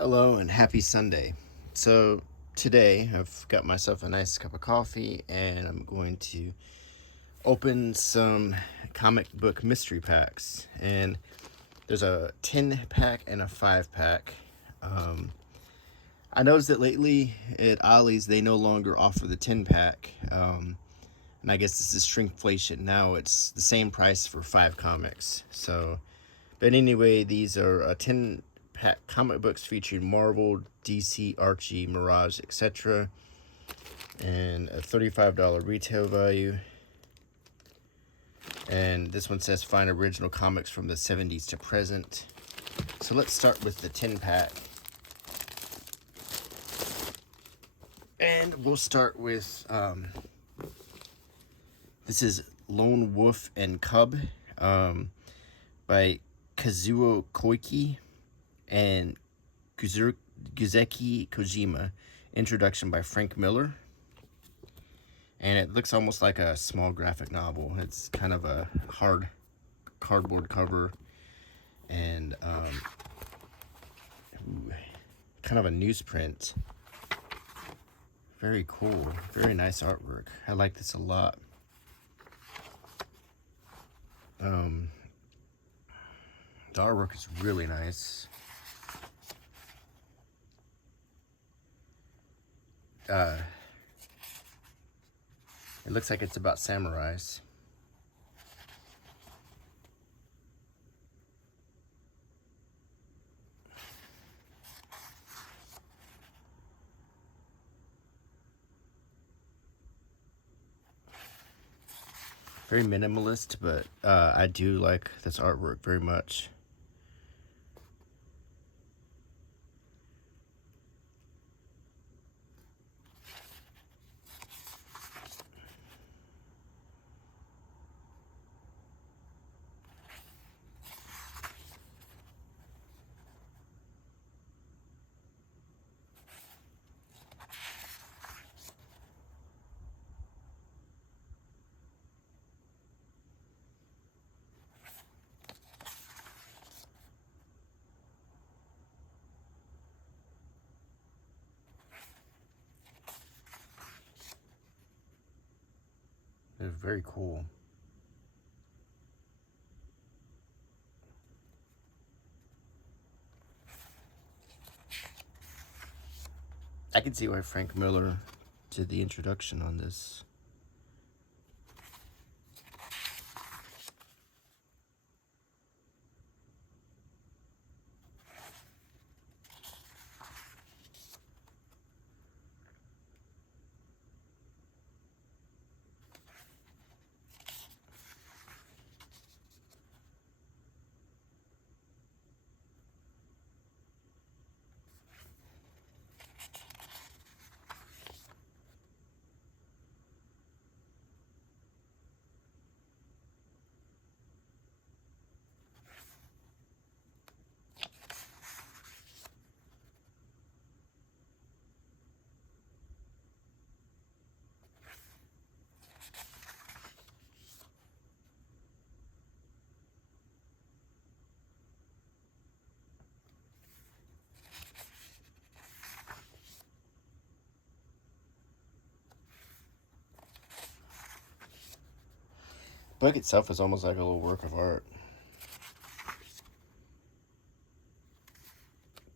Hello and happy Sunday. So today I've got myself a nice cup of coffee and I'm going to open some comic book mystery packs. And there's a 10 pack and a 5 pack. I noticed that lately at Ollie's they no longer offer the 10 pack. And I guess this is shrinkflation. Now it's the same price for 5 comics. But anyway, these are a 10 pack comic books featuring Marvel, DC, Archie, Mirage, etc. And a $35 retail value. And this one says find original comics from the 70s to present. So let's start with the 10 pack. And we'll start with, this is Lone Wolf and Cub by Kazuo Koike and Guzeki Kojima. Introduction by Frank Miller. And it looks almost like a small graphic novel. It's kind of a hard cardboard cover. And kind of a newsprint. Very cool. Very nice artwork. I like this a lot. The artwork is really nice. It looks like it's about samurais. Very minimalist, but I do like this artwork very much. They're very cool. I can see why Frank Miller did the introduction on this. The book itself is almost like a little work of art.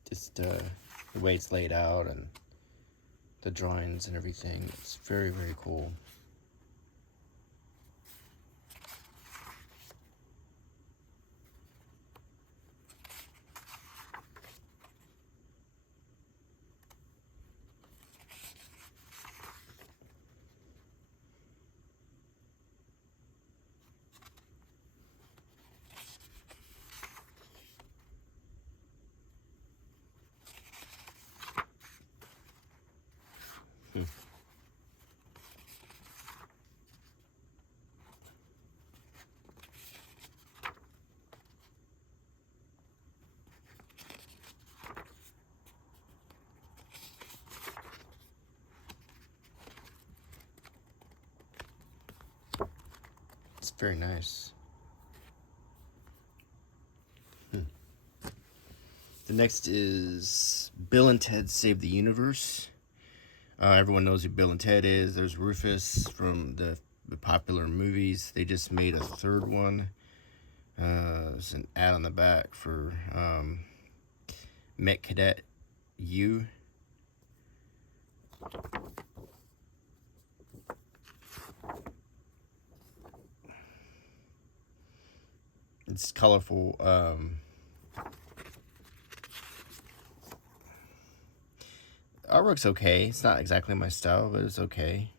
Just the way it's laid out and the drawings and everything. It's very, very cool. It's very nice. The Next is Bill and Ted Save the Universe. Everyone knows who Bill and Ted is. There's Rufus from the popular movies. They just made a third one. There's an ad on the back for Met Cadet U. It's colorful. Artwork's okay. It's not exactly my style, but it's okay.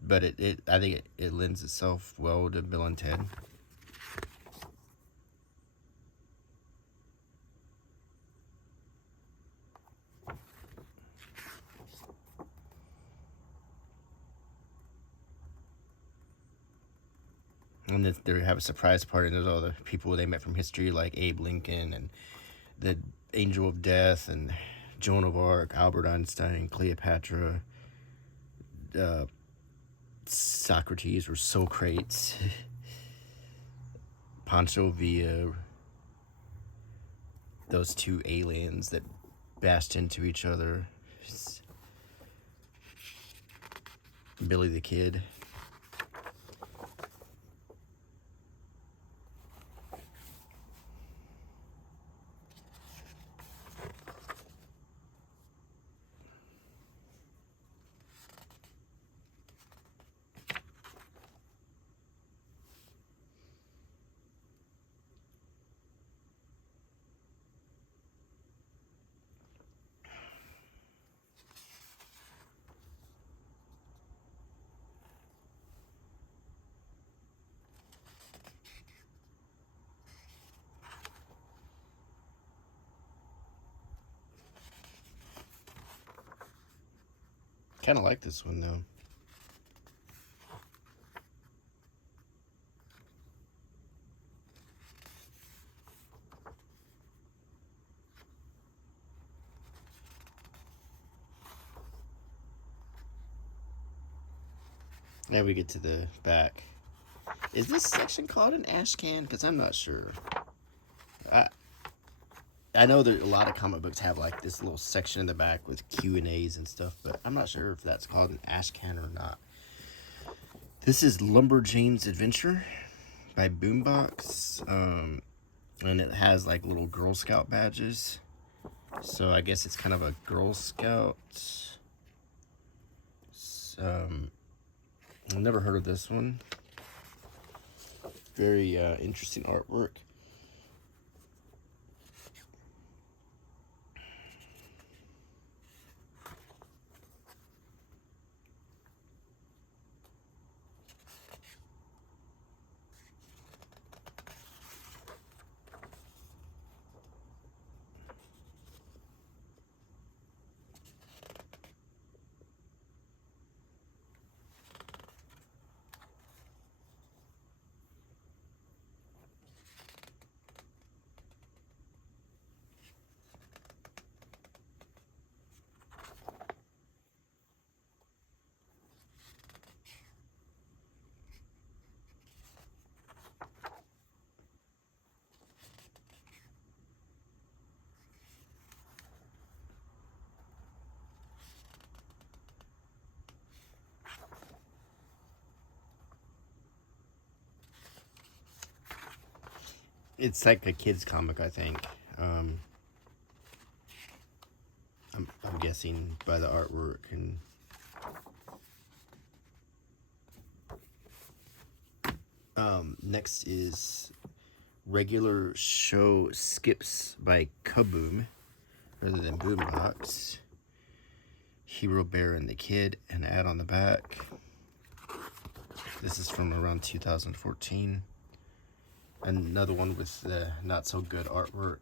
But I think it lends itself well to Bill and Ted. And they have a surprise party, and there's all the people they met from history, like Abe Lincoln and the Angel of Death and Joan of Arc, Albert Einstein, Cleopatra, Socrates, or Socrates, Pancho Villa, those two aliens that bashed into each other, Billy the Kid. Kind of like this one though. Now we get to the back. Is this section called an ash can? Because I'm not sure. I know that a lot of comic books have like this little section in the back with Q&As and stuff, but I'm not sure if that's called an ash can or not. This is Lumberjane's Adventure by Boombox, and it has like little Girl Scout badges. So I guess it's kind of a Girl Scout. I've never heard of this one. Very interesting artwork. It's like a kid's comic, I think. I'm guessing by the artwork. And next is Regular Show Skips by Kaboom, rather than Boombox. Hero Bear and the Kid, an ad on the back. This is from around 2014. Another one with the not so good artwork.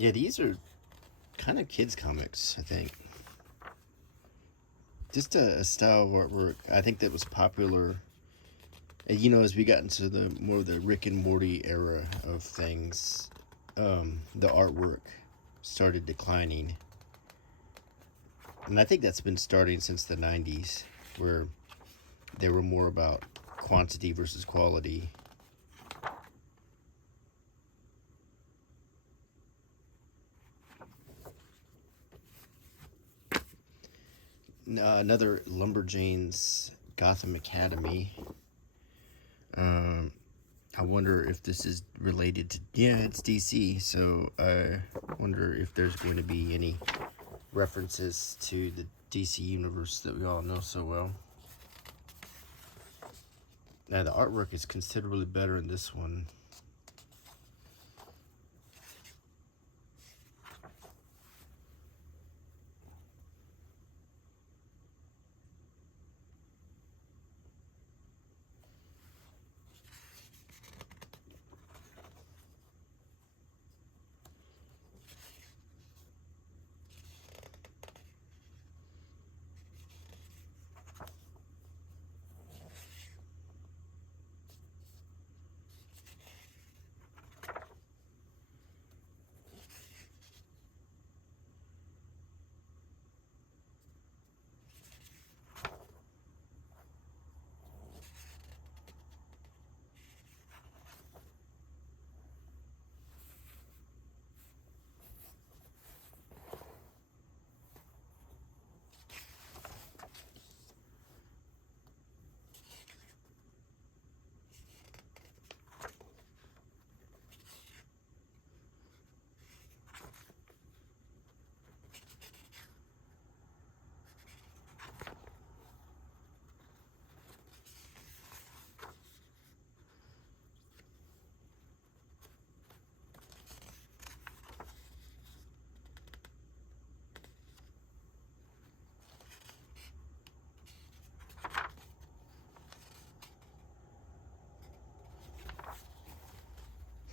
Yeah, these are kind of kids comics, I think. Just a style of artwork I think that was popular. And as we got into the more of the Rick and Morty era of things, the artwork started declining. And I think that's been starting since the 90s, where they were more about quantity versus quality. Another Lumberjanes Gotham Academy. I wonder if this is related to. Yeah, it's DC, so I wonder if there's going to be any references to the DC universe that we all know so well. Now, the artwork is considerably better in this one.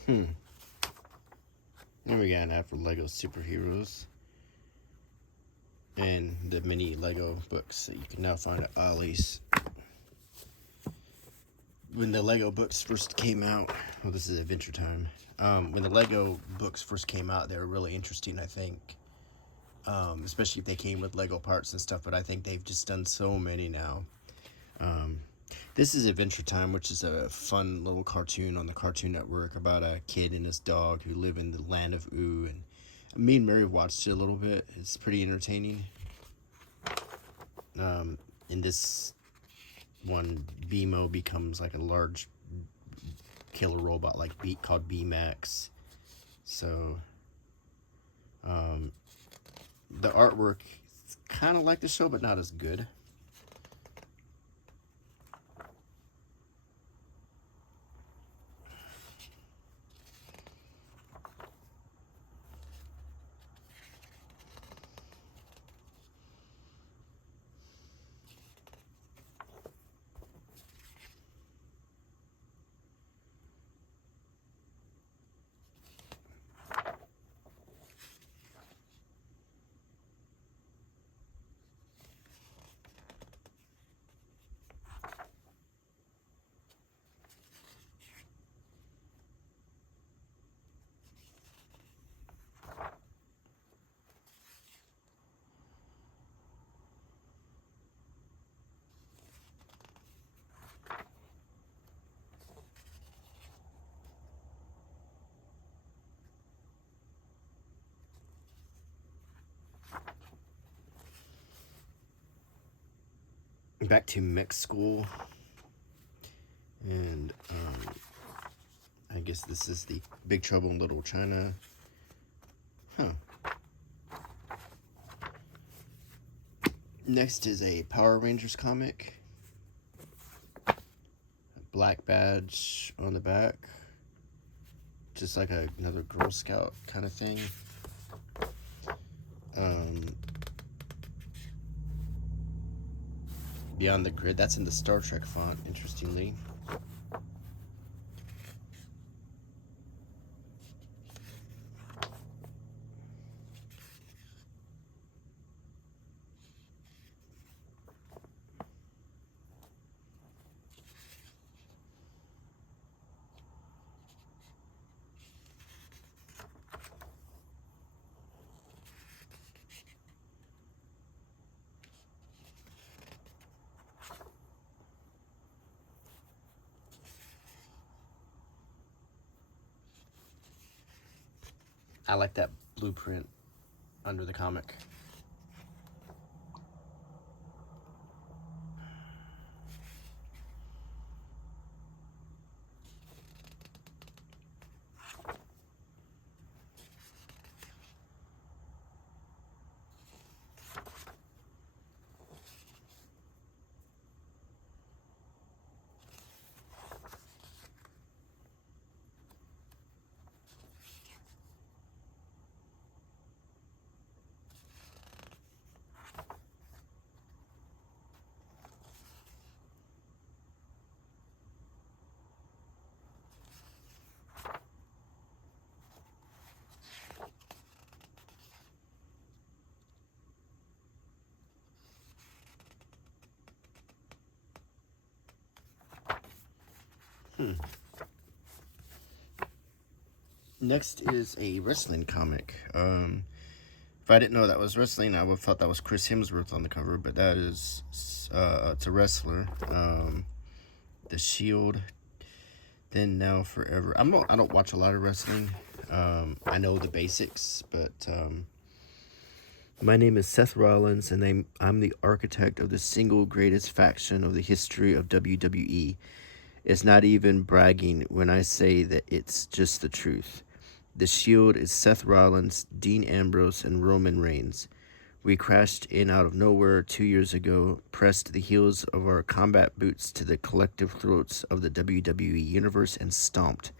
Hmm. Then we got an ad for Lego superheroes and the mini Lego books that you can now find at Ollie's. When the Lego books first came out, well, this is Adventure Time. When the Lego books first came out, they were really interesting, I think. Especially if they came with Lego parts and stuff, but I think they've just done so many now. This is Adventure Time, which is a fun little cartoon on the Cartoon Network about a kid and his dog who live in the land of Ooh. And me and Mary watched it a little bit. It's pretty entertaining. In this one, BMO becomes like a large killer robot called B-Max. So the artwork is kind of like the show, but not as good. Back to Mech School. And I guess this is the Big Trouble in Little China. Huh. Next is a Power Rangers comic. A black badge on the back. Just like another Girl Scout kind of thing. Beyond the Grid, that's in the Star Trek font, interestingly. I like that blueprint under the comic. Next is a wrestling comic. If I didn't know that was wrestling, I would have thought that was Chris Hemsworth on the cover, but that is, it's a wrestler. The Shield, Then Now Forever. I don't watch a lot of wrestling. I know the basics, but my name is Seth Rollins, and I'm the architect of the single greatest faction of the history of WWE. It's not even bragging when I say that it's just the truth. The Shield is Seth Rollins, Dean Ambrose, and Roman Reigns. We crashed in out of nowhere 2 years ago, pressed the heels of our combat boots to the collective throats of the WWE Universe, and stomped.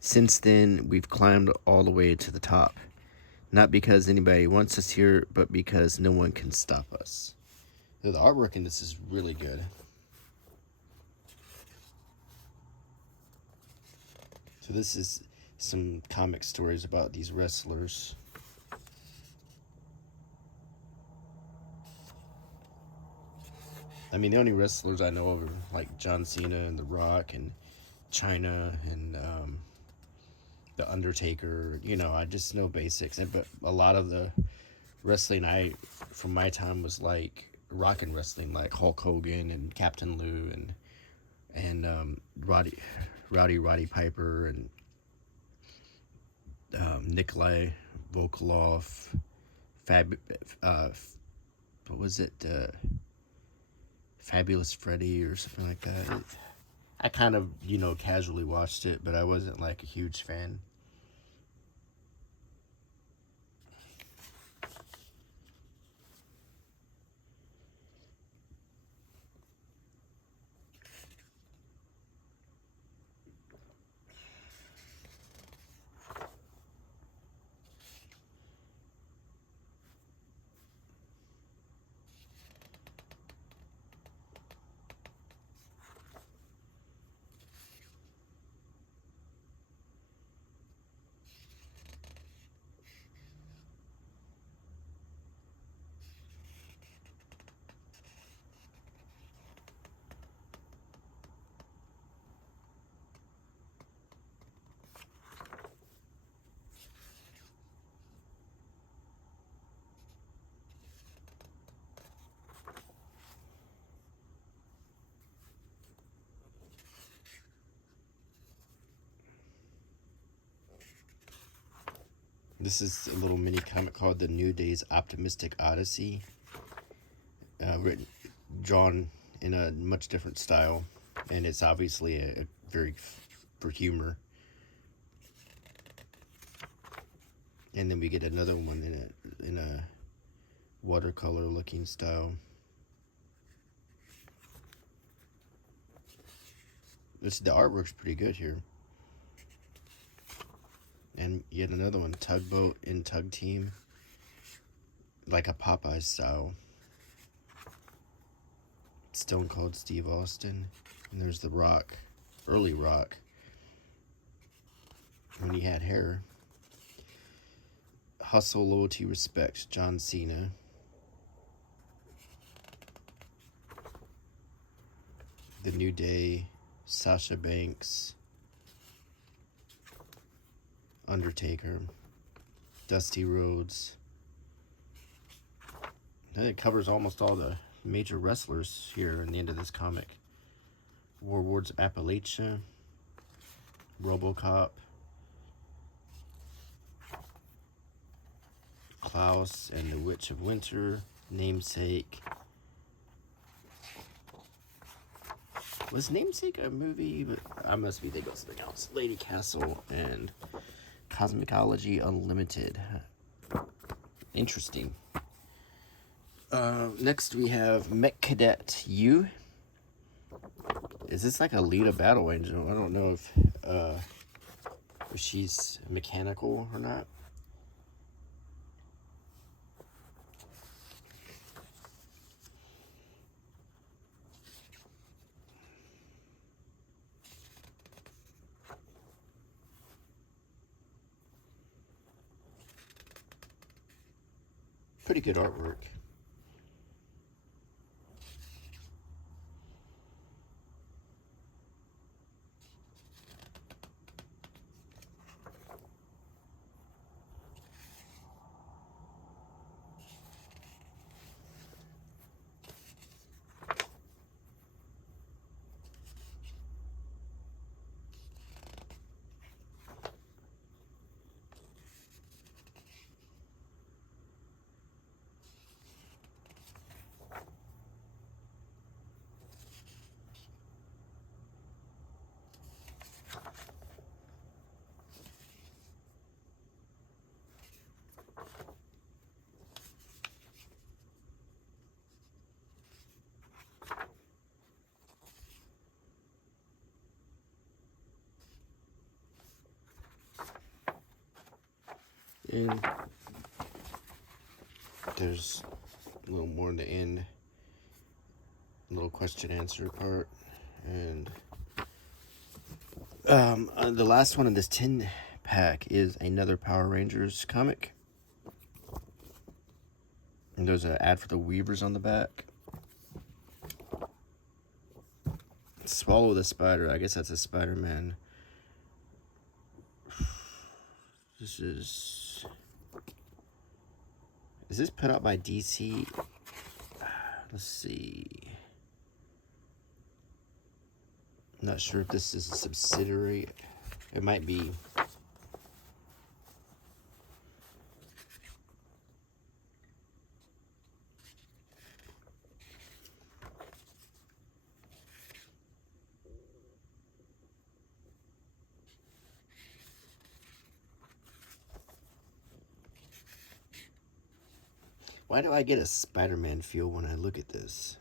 Since then, we've climbed all the way to the top. Not because anybody wants us here, but because no one can stop us. The artwork in this is really good. So this is some comic stories about these wrestlers. I mean, the only wrestlers I know of are like John Cena and The Rock and China and The Undertaker. You know, I just know basics. But a lot of the wrestling from my time was like rock and wrestling, like Hulk Hogan and Captain Lou and Roddy Piper and Nikolai Volkov, what was it? Fabulous Freddy or something like that. I kind of, casually watched it, but I wasn't like a huge fan. This is a little mini comic called The New Day's Optimistic Odyssey. Drawn in a much different style, and it's obviously a very for humor. And then we get another one in a watercolor looking style. The artwork's pretty good here. And yet another one, Tugboat and Tug Team, like a Popeye style. Stone Cold Steve Austin. And there's The Rock, early Rock, when he had hair. Hustle, Loyalty, Respect, John Cena. The New Day, Sasha Banks, Undertaker, Dusty Rhodes. And it covers almost all the major wrestlers here in the end of this comic. Warlords of Appalachia, RoboCop, Klaus and the Witch of Winter, Namesake. Was Namesake a movie? But I must be thinking of something else. Lady Castle and Cosmicology Unlimited. Interesting. Next we have Mech Cadet U. Is this like a Lita Battle Angel? I don't know if she's mechanical or not. Pretty good artwork. And there's a little more in the end, a little question answer part, and the last one in this 10 pack is another Power Rangers comic, and there's an ad for the Weavers on the back. Swallow the Spider, I guess that's a Spider-Man. Is this put out by DC? Let's see. I'm not sure if this is a subsidiary. It might be. Why do I get a Spider-Man feel when I look at this?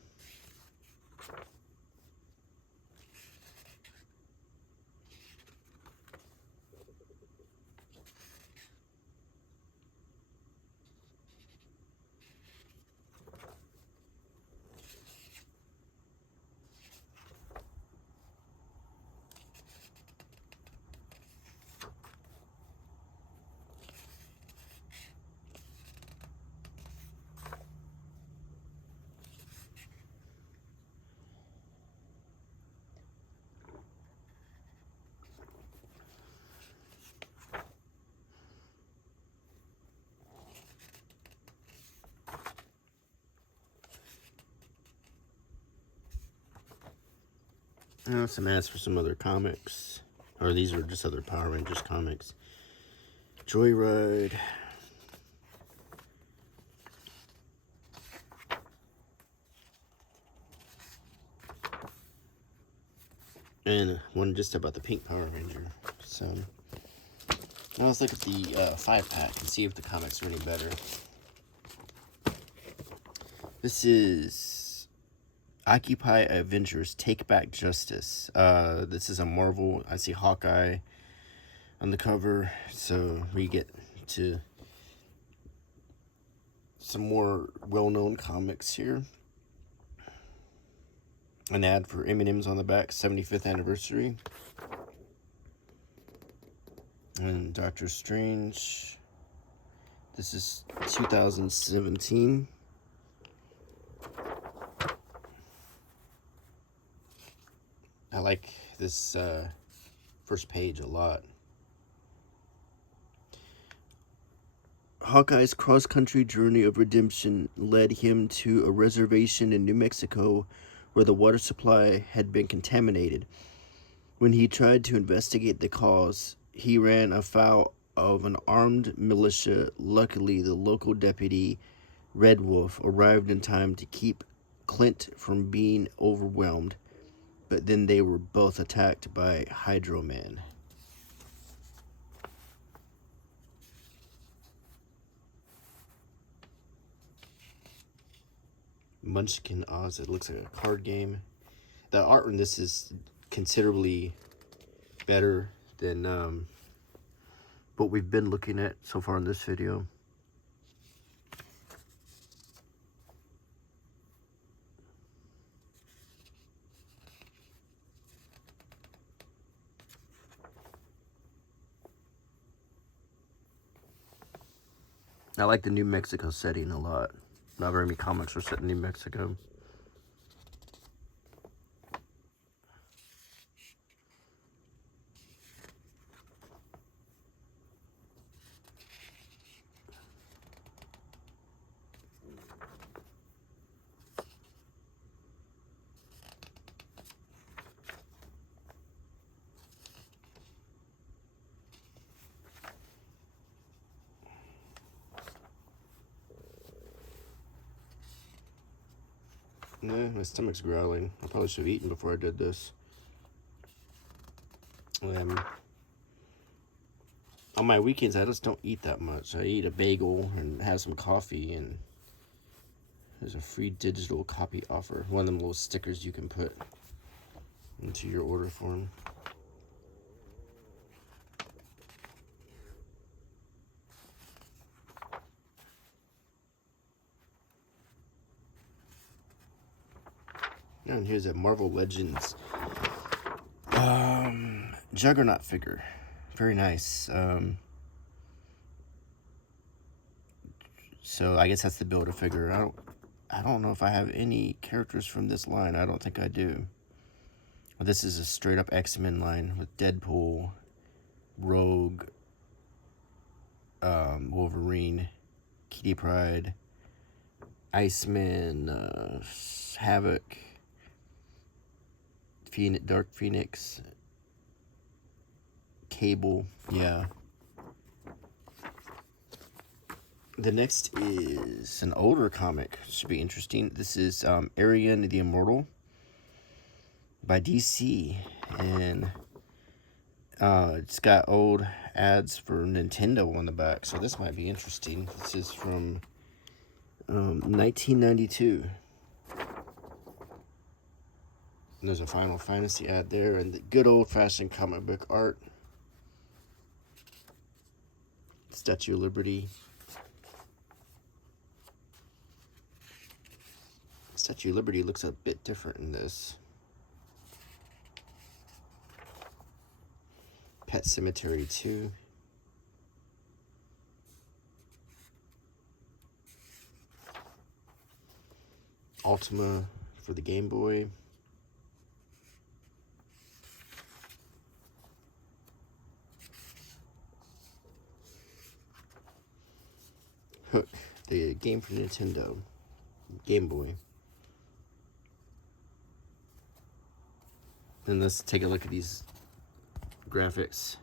Some ads for some other comics. Or these are just other Power Rangers comics. Joyride. And one just about the pink Power Ranger. So, now let's look at the 5-pack and see if the comics are any better. This is Occupy Avengers, Take Back Justice. This is a Marvel. I see Hawkeye on the cover, so we get to some more well-known comics here. An ad for M&M's on the back, 75th anniversary. And Doctor Strange. This is 2017. I like this first page a lot. Hawkeye's cross-country journey of redemption led him to a reservation in New Mexico where the water supply had been contaminated. When he tried to investigate the cause, he ran afoul of an armed militia. Luckily, the local deputy, Red Wolf, arrived in time to keep Clint from being overwhelmed, but then they were both attacked by Hydro Man. Munchkin Oz. It looks like a card game. The art in this is considerably better than what we've been looking at so far in this video. I like the New Mexico setting a lot. Not very many comics are set in New Mexico. No, my stomach's growling. I probably should have eaten before I did this. On my weekends, I just don't eat that much. I eat a bagel and have some coffee, and there's a free digital copy offer. One of them little stickers you can put into your order form. And here's a Marvel Legends Juggernaut figure. Very nice. So I guess that's the Build-A-Figure. I don't know if I have any characters from this line. I don't think I do. This is a straight up X-Men line with Deadpool, Rogue, Wolverine, Kitty Pryde, Iceman, Havoc, Dark Phoenix, Cable. Yeah. The next is an older comic. Should be interesting. This is Arian the Immortal by DC, and it's got old ads for Nintendo on the back, so this might be interesting. This is from 1992. And there's a Final Fantasy ad there, and the good old-fashioned comic book art. Statue of Liberty. Statue of Liberty looks a bit different in this. Pet Cemetery 2. Ultima for the Game Boy. Hook, the game for Nintendo, Game Boy. And let's take a look at these graphics.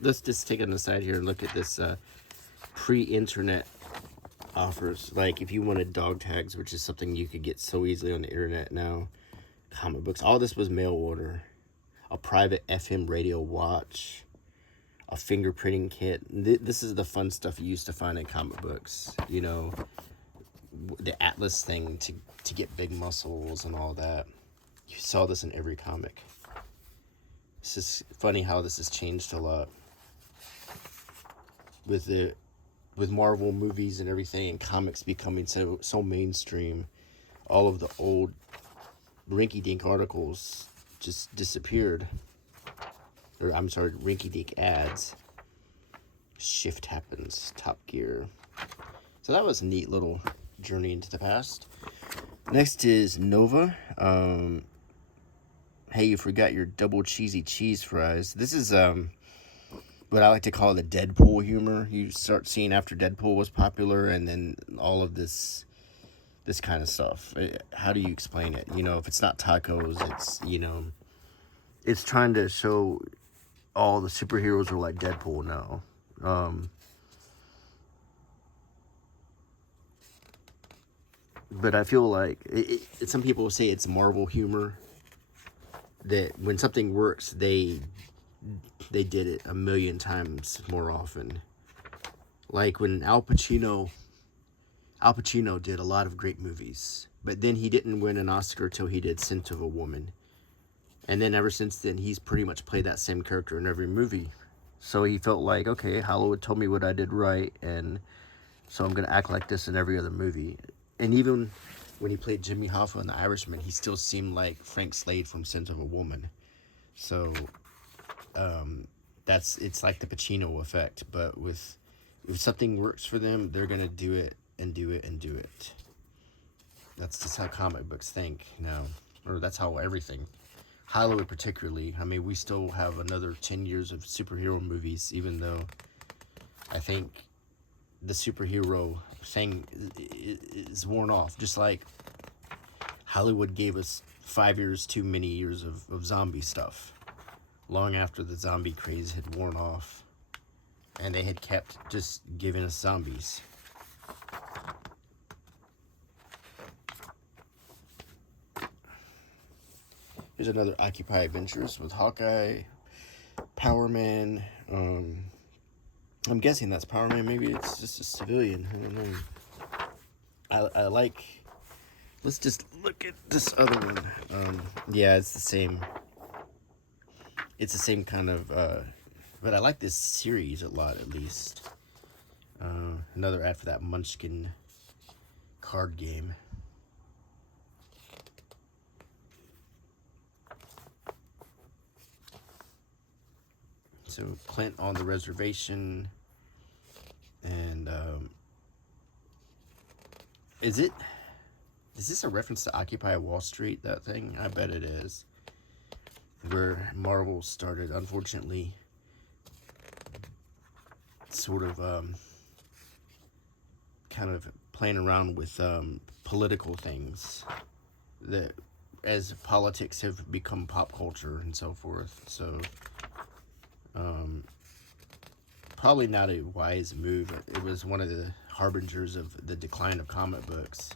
Let's just take an aside here and look at this pre-internet offers. Like if you wanted dog tags, which is something you could get so easily on the internet now, comic books, all this was mail order. A private FM radio watch, a fingerprinting kit. This is the fun stuff you used to find in comic books. You know, the Atlas thing to get big muscles and all that. You saw this in every comic. It's just funny how this has changed a lot with the with Marvel movies and everything, and comics becoming so mainstream. All of the old rinky-dink articles just disappeared. Or I'm sorry, rinky-dink ads. Shift happens. Top Gear. So that was a neat little journey into the past. Next is Nova. Hey, you forgot your double cheesy cheese fries. This is what I like to call the Deadpool humor. You start seeing after Deadpool was popular, and then all of this kind of stuff. How do you explain it? You know, if it's not tacos, it's, you know, it's trying to show all the superheroes are like Deadpool now. But I feel like some people say it's Marvel humor. That when something works, they did it a million times more often. Like when Al Pacino did a lot of great movies, but then he didn't win an Oscar till he did Scent of a Woman. And then ever since then, he's pretty much played that same character in every movie. So he felt like, okay, Hollywood told me what I did right, and so I'm going to act like this in every other movie. And even when he played Jimmy Hoffa in The Irishman, he still seemed like Frank Slade from Scent of a Woman. So it's like the Pacino effect, but if something works for them, they're going to do it and do it and do it. That's just how comic books think now, or that's how everything. Hollywood particularly. I mean, we still have another 10 years of superhero movies, even though I think the superhero thing is worn off. Just like Hollywood gave us 5 years too many years of zombie stuff, long after the zombie craze had worn off, and they had kept just giving us zombies. There's another Occupy Adventures with Hawkeye, Power Man. I'm guessing that's Power Man. Maybe it's just a civilian. I don't know. I like. Let's just look at this other one. Yeah, it's the same. It's the same kind of. But I like this series a lot, at least. Another ad for that Munchkin card game. So Clint on the reservation, and is this a reference to Occupy Wall Street, that thing? I bet it is. Where Marvel started, unfortunately, sort of kind of playing around with political things that as politics have become pop culture and so forth. So probably not a wise move. It was one of the harbingers of the decline of comic books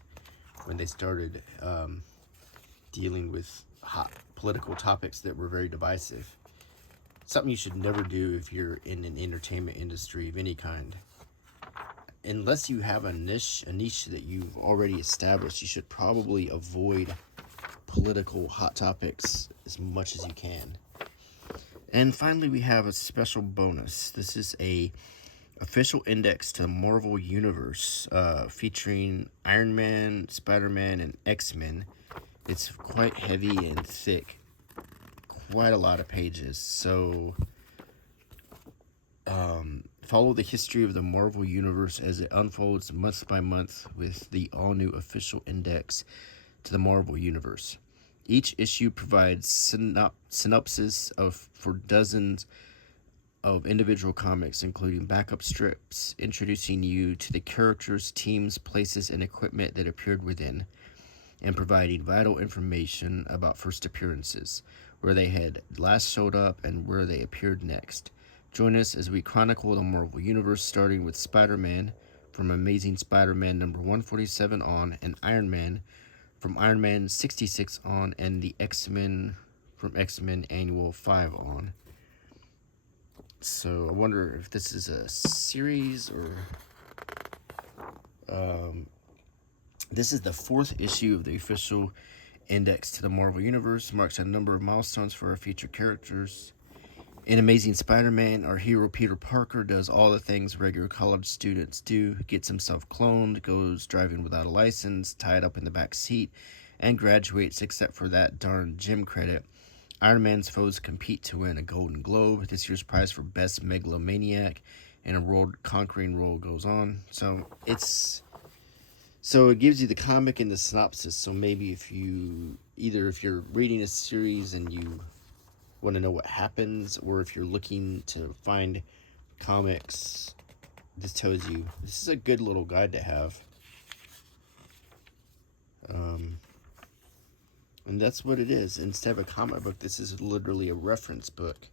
when they started dealing with hot political topics that were very divisive. Something you should never do if you're in an entertainment industry of any kind. Unless you have a niche that you've already established, you should probably avoid political hot topics as much as you can. And finally, we have a special bonus. This is a official index to the Marvel Universe, featuring Iron Man, Spider-Man, and X-Men. It's quite heavy and thick, quite a lot of pages. So follow the history of the Marvel Universe as it unfolds month by month with the all-new official index to the Marvel Universe. Each issue provides synopsis for dozens of individual comics, including backup strips, introducing you to the characters, teams, places, and equipment that appeared within, and providing vital information about first appearances, where they had last showed up, and where they appeared next. Join us as we chronicle the Marvel Universe, starting with Spider-Man from Amazing Spider-Man number 147 on, and Iron Man from Iron Man 66 on, and the X-Men from X-Men Annual 5 on. So I wonder if this is a series or this is the 4th issue of the official index to the Marvel Universe. Marks a number of milestones for our featured characters. In Amazing Spider-Man, our hero Peter Parker does all the things regular college students do, gets himself cloned, goes driving without a license, tied up in the back seat, and graduates except for that darn gym credit. Iron Man's foes compete to win a Golden Globe, this year's prize for Best Megalomaniac, and a world-conquering role goes on. So it gives you the comic and the synopsis. So maybe if you're reading a series and you want to know what happens, or if you're looking to find comics, this tells you. This is a good little guide to have. And that's what it is. Instead of a comic book, this is literally a reference book.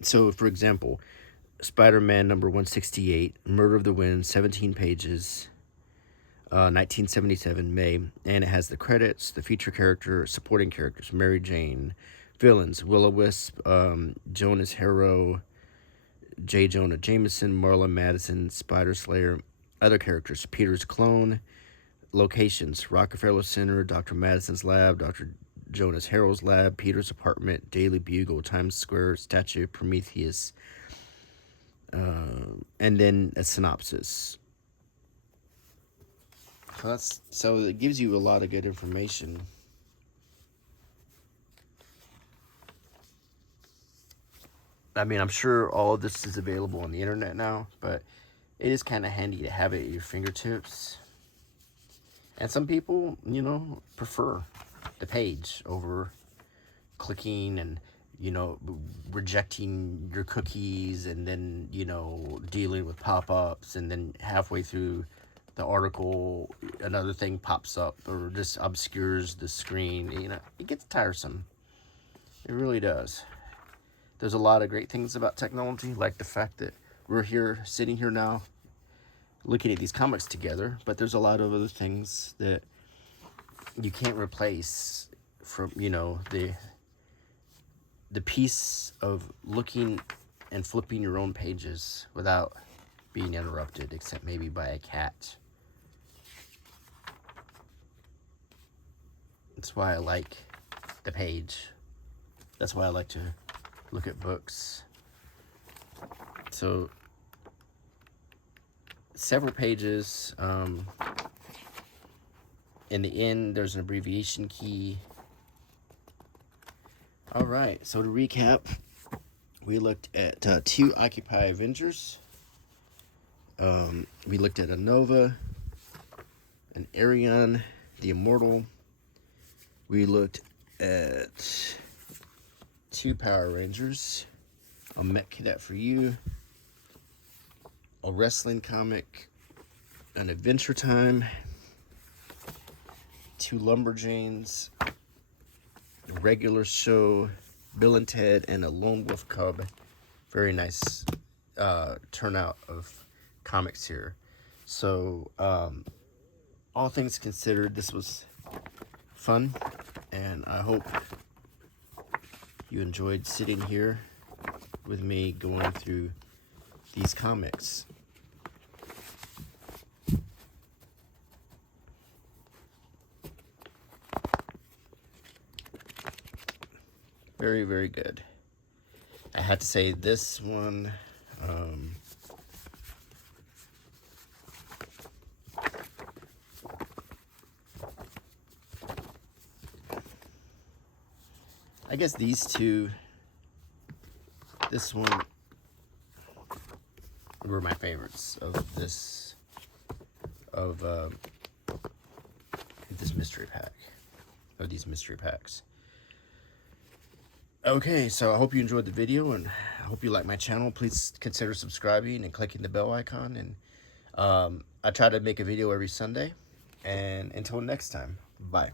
So, for example, Spider-Man number 168, Murder of the Wind, 17 pages, 1977, May, and it has the credits, the feature character, supporting characters, Mary Jane, villains, Will-O-Wisp, Jonas Harrow, J. Jonah Jameson, Marla Madison, Spider Slayer, other characters, Peter's clone, locations, Rockefeller Center, Dr. Madison's lab, Dr. Jonas Harrow's lab, Peter's apartment, Daily Bugle, Times Square, Statue of Prometheus, and then a synopsis. So it gives you a lot of good information. I mean, I'm sure all of this is available on the internet now, but it is kind of handy to have it at your fingertips. And some people, prefer the page over clicking and, rejecting your cookies and then, dealing with pop-ups, and then halfway through the article, another thing pops up or just obscures the screen. It gets tiresome. It really does. There's a lot of great things about technology, like the fact that we're sitting here now, looking at these comics together, but there's a lot of other things that you can't replace from, the piece of looking and flipping your own pages without being interrupted, except maybe by a cat. That's why I like the page. That's why I like to look at books. So, several pages. In the end, there's an abbreviation key. All right, so to recap, we looked at 2 Occupy Avengers. We looked at a Nova, an Arion, the Immortal. We looked at 2 Power Rangers, a Met Cadet for You, a wrestling comic, an Adventure Time, 2 Lumberjanes, a regular show, Bill and Ted, and a Lone Wolf Cub. Very nice turnout of comics here. So, all things considered, this was fun, and I hope you enjoyed sitting here with me going through these comics. Very, very good. I had to say this one, I guess these two, this one, were my favorites of this mystery pack, of these mystery packs. Okay, so I hope you enjoyed the video, and I hope you like my channel. Please consider subscribing and clicking the bell icon. And I try to make a video every Sunday. And until next time, bye.